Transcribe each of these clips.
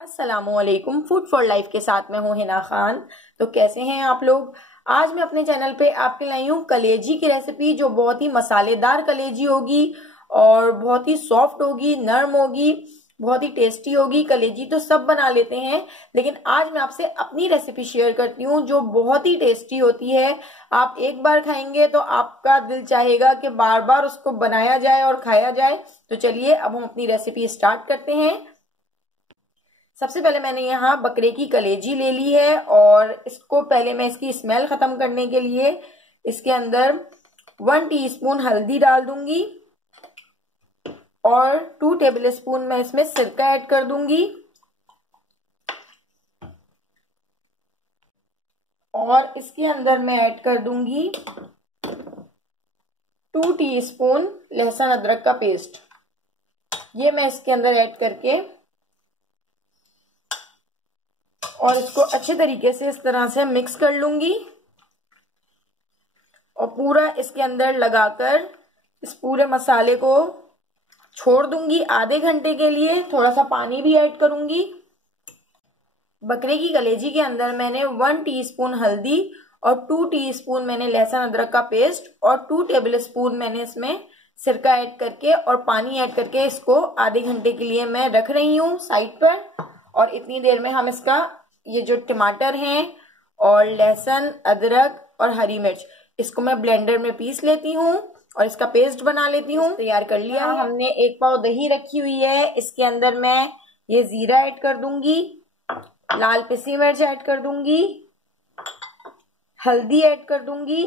अस्सलामुअलैकुम। Food for life के साथ में हूँ हिना खान। तो कैसे हैं आप लोग। आज मैं अपने चैनल पे आपके लाई हूँ कलेजी की रेसिपी, जो बहुत ही मसालेदार कलेजी होगी और बहुत ही सॉफ्ट होगी, नरम होगी, बहुत ही टेस्टी होगी। कलेजी तो सब बना लेते हैं, लेकिन आज मैं आपसे अपनी रेसिपी शेयर करती हूँ जो बहुत ही टेस्टी होती है। आप एक बार खाएंगे तो आपका दिल चाहेगा कि बार बार उसको बनाया जाए और खाया जाए। तो चलिए अब हम अपनी रेसिपी स्टार्ट करते हैं। सबसे पहले मैंने यहाँ बकरे की कलेजी ले ली है और इसको पहले मैं इसकी स्मेल खत्म करने के लिए इसके अंदर 1 टीस्पून हल्दी डाल दूंगी और 2 टेबलस्पून मैं इसमें सिरका ऐड कर दूंगी और इसके अंदर मैं ऐड कर दूंगी 2 टीस्पून लहसुन अदरक का पेस्ट। ये मैं इसके अंदर ऐड करके और इसको अच्छे तरीके से इस तरह से मिक्स कर लूंगी और पूरा इसके अंदर लगाकर इस पूरे मसाले को छोड़ दूंगी आधे घंटे के लिए। थोड़ा सा पानी भी ऐड करूंगी। बकरे की कलेजी के अंदर मैंने 1 टीस्पून हल्दी और 2 टीस्पून मैंने लहसुन अदरक का पेस्ट और 2 टेबलस्पून मैंने इसमें सिरका ऐड करके और पानी ऐड करके इसको आधे घंटे के लिए मैं रख रही हूँ साइड पर। और इतनी देर में हम इसका ये जो टमाटर हैं और लहसुन अदरक और हरी मिर्च, इसको मैं ब्लेंडर में पीस लेती हूँ और इसका पेस्ट बना लेती हूँ। तैयार कर लिया। हमने 1 पाव दही रखी हुई है, इसके अंदर मैं ये जीरा ऐड कर दूंगी, लाल पिसी मिर्च ऐड कर दूंगी, हल्दी ऐड कर दूंगी।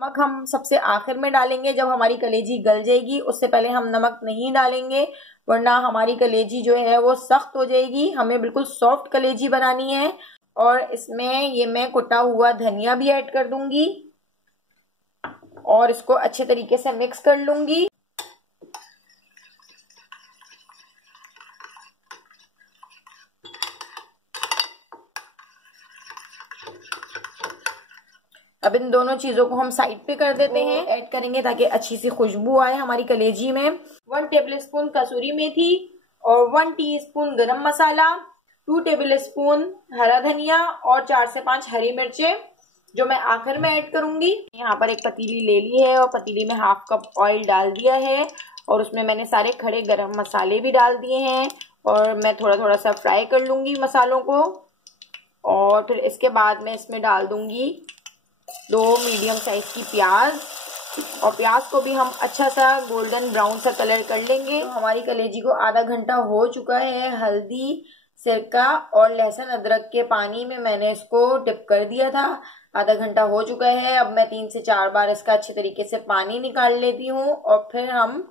नमक हम सबसे आखिर में डालेंगे जब हमारी कलेजी गल जाएगी, उससे पहले हम नमक नहीं डालेंगे वरना हमारी कलेजी जो है वो सख्त हो जाएगी। हमें बिल्कुल सॉफ्ट कलेजी बनानी है। और इसमें ये मैं कुटा हुआ धनिया भी ऐड कर दूंगी और इसको अच्छे तरीके से मिक्स कर लूंगी। अब इन दोनों चीजों को हम साइड पे कर देते हैं। ऐड करेंगे ताकि अच्छी सी खुशबू आए हमारी कलेजी में। 1 टेबलस्पून कसूरी मेथी और 1 टीस्पून गरम मसाला, 2 टेबलस्पून हरा धनिया और 4 से 5 हरी मिर्चें, जो मैं आखिर में ऐड करूंगी। यहाँ पर एक पतीली ले ली है और पतीली में 1/2 कप ऑयल डाल दिया है और उसमें मैंने सारे खड़े गरम मसाले भी डाल दिए हैं और मैं थोड़ा थोड़ा सा फ्राई कर लूंगी मसालों को। और फिर इसके बाद मैं इसमें डाल दूंगी 2 मीडियम साइज की प्याज और प्याज को भी हम अच्छा सा गोल्डन ब्राउन सा कलर कर लेंगे। तो हमारी कलेजी को आधा घंटा हो चुका है। हल्दी, सिरका और लहसुन अदरक के पानी में मैंने इसको डिप कर दिया था। आधा घंटा हो चुका है। अब मैं 3 से 4 बार इसका अच्छे तरीके से पानी निकाल लेती हूँ और फिर हम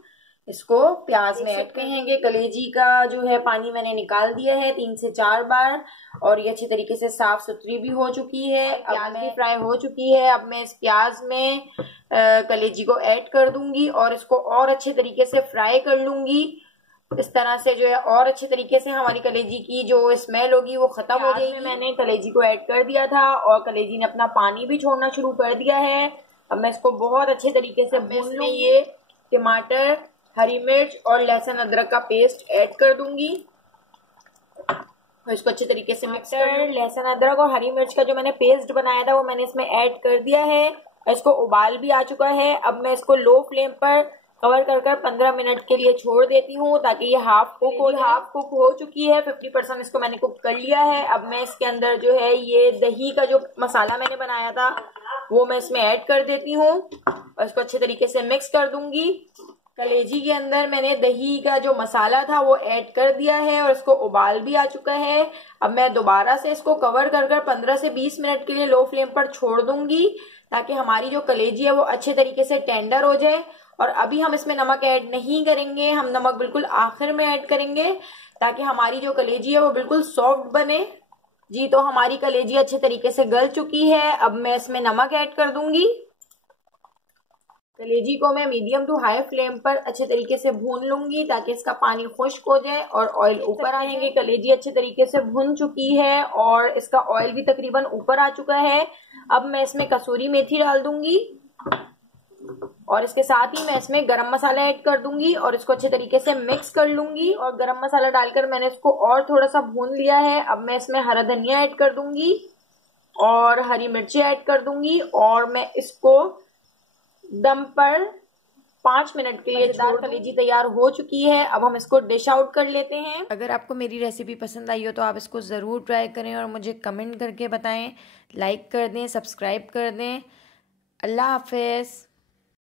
इसको प्याज में ऐड करेंगे। कलेजी का जो है पानी मैंने निकाल दिया है 3 से 4 बार और ये अच्छे तरीके से साफ सुथरी भी हो चुकी है। प्याज भी फ्राई हो चुकी है। अब मैं इस प्याज में कलेजी को ऐड कर दूंगी और इसको और अच्छे तरीके से फ्राई कर लूंगी। इस तरह से जो है और अच्छे तरीके से हमारी कलेजी की जो स्मेल होगी वो खत्म हो जाएगी। मैंने कलेजी को ऐड कर दिया था और कलेजी ने अपना पानी भी छोड़ना शुरू कर दिया है। अब मैं इसको बहुत अच्छे तरीके से भून लूंगी। ये टमाटर, हरी मिर्च और लहसुन अदरक का पेस्ट ऐड कर दूंगी और इसको अच्छे तरीके से मिक्स कर। लहसुन अदरक और हरी मिर्च का जो मैंने पेस्ट बनाया था वो मैंने इसमें ऐड कर दिया है और इसको उबाल भी आ चुका है। अब मैं इसको लो फ्लेम पर कवर कर 15 मिनट के लिए छोड़ देती हूँ ताकि ये हाफ कुक हो चुकी है। 50% इसको मैंने कुक कर लिया है। अब मैं इसके अंदर जो है ये दही का जो मसाला मैंने बनाया था वो मैं इसमें ऐड कर देती हूँ और इसको अच्छे तरीके से मिक्स कर दूंगी। कलेजी के अंदर मैंने दही का जो मसाला था वो ऐड कर दिया है और इसको उबाल भी आ चुका है। अब मैं दोबारा से इसको कवर कर 15 से 20 मिनट के लिए लो फ्लेम पर छोड़ दूंगी ताकि हमारी जो कलेजी है वो अच्छे तरीके से टेंडर हो जाए। और अभी हम इसमें नमक ऐड नहीं करेंगे, हम नमक बिल्कुल आखिर में ऐड करेंगे ताकि हमारी जो कलेजी है वो बिल्कुल सॉफ्ट बने। जी, तो हमारी कलेजी अच्छे तरीके से गल चुकी है। अब मैं इसमें नमक ऐड कर दूंगी। कलेजी को मैं मीडियम टू हाई फ्लेम पर अच्छे तरीके से भून लूंगी ताकि इसका पानी खुश्क हो जाए और ऑयल ऊपर आएंगे। कलेजी अच्छे तरीके से भुन चुकी है और इसका ऑयल भी तकरीबन ऊपर आ चुका है। अब मैं इसमें कसूरी मेथी डाल दूंगी और इसके साथ ही मैं इसमें गरम मसाला ऐड कर दूंगी और इसको अच्छे तरीके से मिक्स कर लूंगी। और गरम मसाला डालकर मैंने इसको और थोड़ा सा भून लिया है। अब मैं इसमें हरा धनिया ऐड कर दूंगी और हरी मिर्ची ऐड कर दूंगी और मैं इसको दम पर 5 मिनट के लिए दाल कलेजी तैयार हो चुकी है। अब हम इसको डिश आउट कर लेते हैं। अगर आपको मेरी रेसिपी पसंद आई हो तो आप इसको ज़रूर ट्राई करें और मुझे कमेंट करके बताएं। लाइक कर दें, सब्सक्राइब कर दें। अल्लाह हाफिज़।